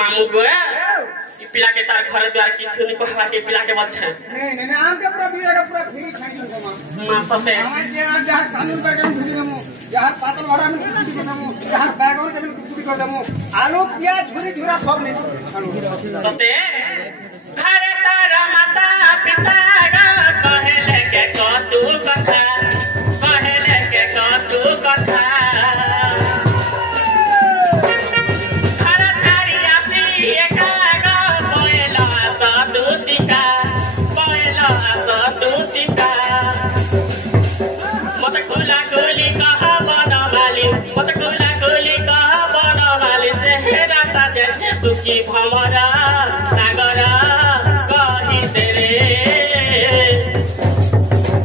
मामू को पिला के तार घर द्वार किछु नहीं कहला के पिला के बच्चा नहीं आम के पूरा बिया का पूरा फ्री छाई दो मां सते हमारे के जहां कानून पर के फ्री दमु जहां पातल भड़ा में कुटी के दमु जहां बैगन के कुटी कर दमु आलू प्याज झुरी झुरा सब नहीं सते घरे तारा माता पिता गा कहले के कतु कथा कहले के कतु कथा सुखी भमरा सागरा कही तेरे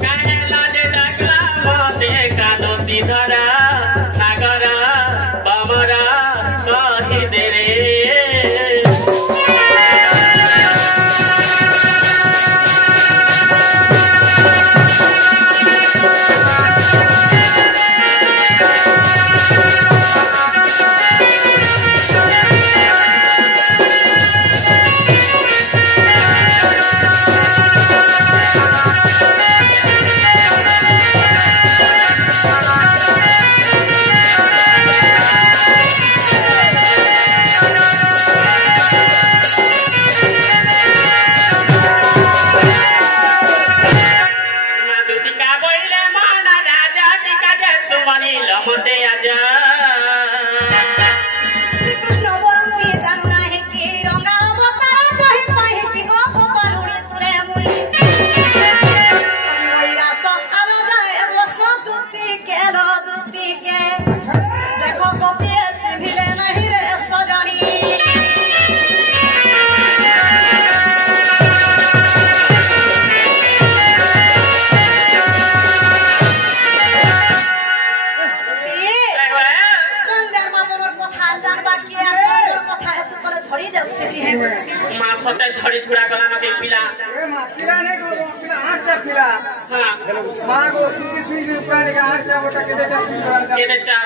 काहे लाजे डाकला मते कानो सीधरा सागरा भमरा कही तेरे सते झड़ी छुड़ा गला न पिला ए मां पिला नहीं को पिला आठ टा पिला हां मां को सुई सुई ऊपर के आठ टा बोटा के देता सुई वाला के देता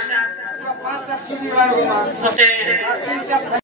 5 टा सुई वाला मां सते